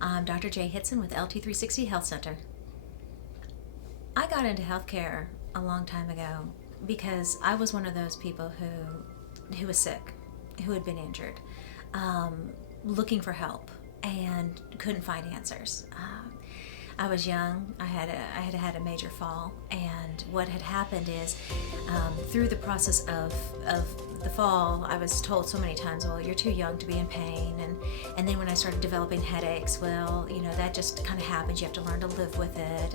I'm Dr. Jay Hitson with LT360 Health Center. I got into healthcare a long time ago because I was one of those people who was sick, who had been injured, looking for help and couldn't find answers. I was young. I had had a major fall, and what had happened is, through the process of the fall, I was told so many times, "Well, you're too young to be in pain," and then when I started developing headaches, well, that just kind of happens. You have to learn to live with it,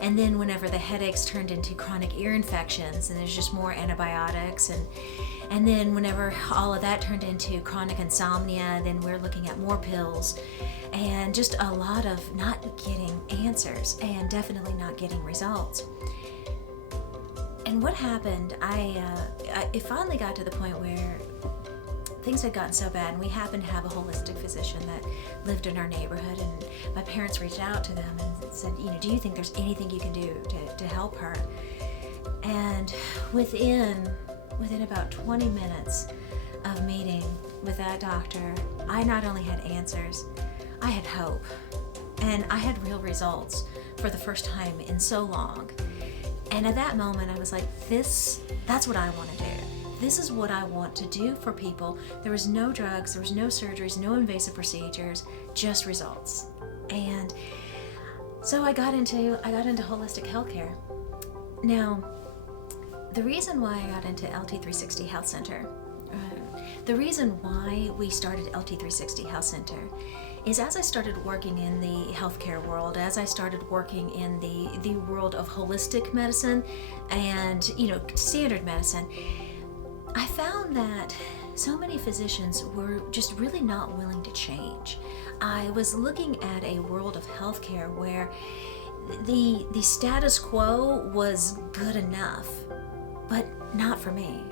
and then whenever the headaches turned into chronic ear infections, and there's just more antibiotics, and then whenever all of that turned into chronic insomnia, then we're looking at more pills, and just a lot of not getting answers and definitely not getting results. And what happened, it finally got to the point where things had gotten so bad, and we happened to have a holistic physician that lived in our neighborhood, and my parents reached out to them and said, do you think there's anything you can do to help her? And within about 20 minutes of meeting with that doctor, I not only had answers, I had hope, and I had real results for the first time in so long. And at that moment, I was like, that's what I want to do. This is what I want to do for people. There was no drugs, there was no surgeries, no invasive procedures, just results. And so I got into holistic healthcare. Now, the reason why I got into LT360 Health Center, the reason why we started LT360 Health Center is as I started working in the healthcare world, as I started working in the world of holistic medicine and standard medicine, I found that so many physicians were just really not willing to change. I was looking at a world of healthcare where the status quo was good enough, but not for me.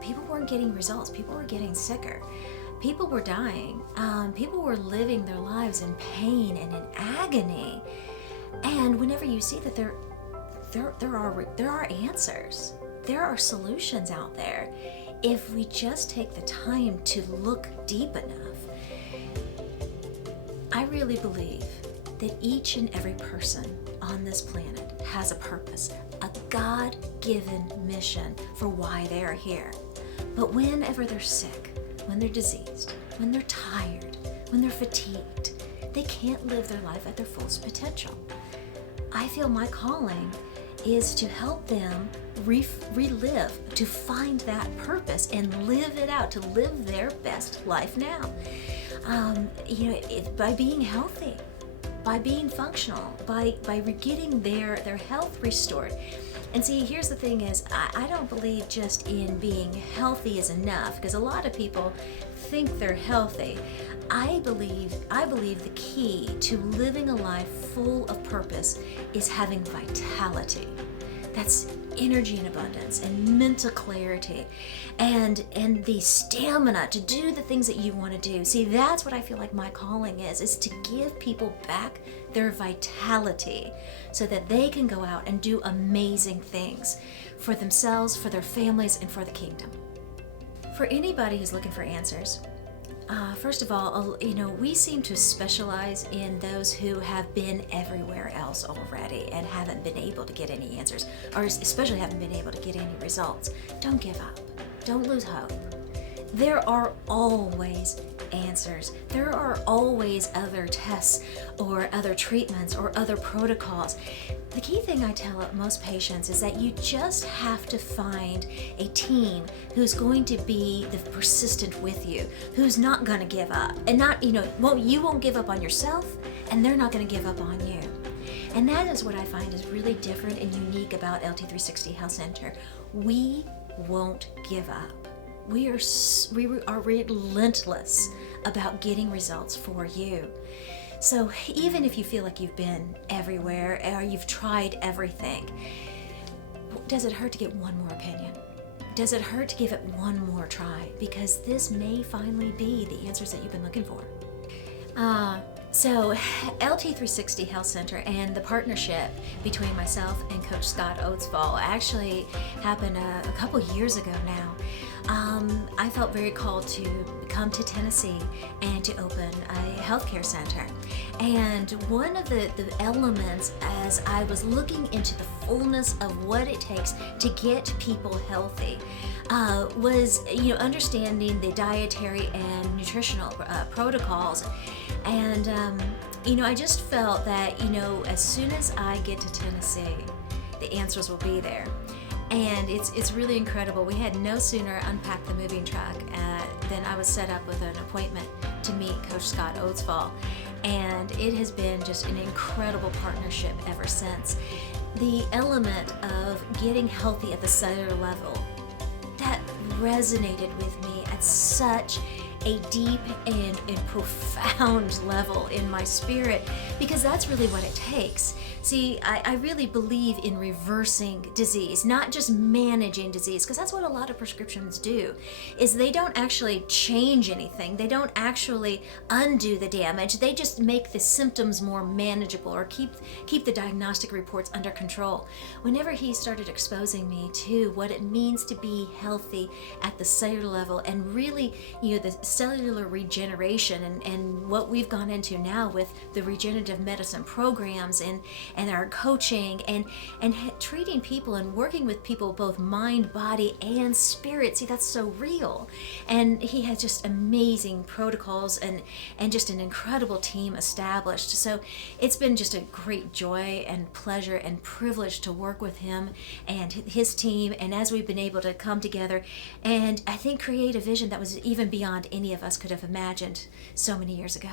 People weren't getting results. People were getting sicker. People were dying. People were living their lives in pain and in agony. And whenever you see that there are answers, there are solutions out there, if we just take the time to look deep enough. I really believe that each and every person on this planet has a purpose, a God-given mission for why they are here. But whenever they're sick, when they're diseased, when they're tired, when they're fatigued, they can't live their life at their fullest potential. I feel my calling is to help them relive, to find that purpose and live it out, to live their best life now. By being healthy, by being functional, by getting their health restored. And see, here's the thing is, I don't believe just in being healthy is enough, because a lot of people think they're healthy. I believe the key to living a life full of purpose is having vitality. That's energy and abundance and mental clarity and the stamina to do the things that you want to do. See, that's what I feel like my calling is to give people back their vitality so that they can go out and do amazing things for themselves, for their families, and for the kingdom. For anybody who's looking for answers, first of all, we seem to specialize in those who have been everywhere else already and haven't been able to get any answers, or especially haven't been able to get any results. Don't give up. Don't lose hope. There are always answers. There are always other tests or other treatments or other protocols. The key thing I tell most patients is that you just have to find a team who's going to be persistent with you, who's not going to give up, and you won't give up on yourself, and they're not going to give up on you. And that is what I find is really different and unique about LT360 Health Center. We won't give up. We are relentless about getting results for you. So even if you feel like you've been everywhere or you've tried everything, does it hurt to get one more opinion? Does it hurt to give it one more try? Because this may finally be the answers that you've been looking for. So, LT360 Health Center and the partnership between myself and Coach Scott Oatsfall actually happened a couple years ago now. I felt very called to come to Tennessee and to open a healthcare center. And one of the elements as I was looking into the fullness of what it takes to get people healthy was, understanding the dietary and nutritional protocols. And, I just felt that, as soon as I get to Tennessee, the answers will be there. And it's really incredible. We had no sooner unpacked the moving truck than I was set up with an appointment to meet Coach Scott Oatsfall. And it has been just an incredible partnership ever since. The element of getting healthy at the cellular level, that resonated with me at such a deep and profound level in my spirit, because that's really what it takes. See, I really believe in reversing disease, not just managing disease, because that's what a lot of prescriptions do, is they don't actually change anything. They don't actually undo the damage. They just make the symptoms more manageable or keep the diagnostic reports under control. Whenever he started exposing me to what it means to be healthy at the cellular level, and really, the cellular regeneration and what we've gone into now with the regenerative medicine programs and our coaching and treating people and working with people, both mind, body, and spirit. See, that's so real. And he has just amazing protocols and just an incredible team established. So it's been just a great joy and pleasure and privilege to work with him and his team. And as we've been able to come together and I think create a vision that was even beyond any of us could have imagined so many years ago.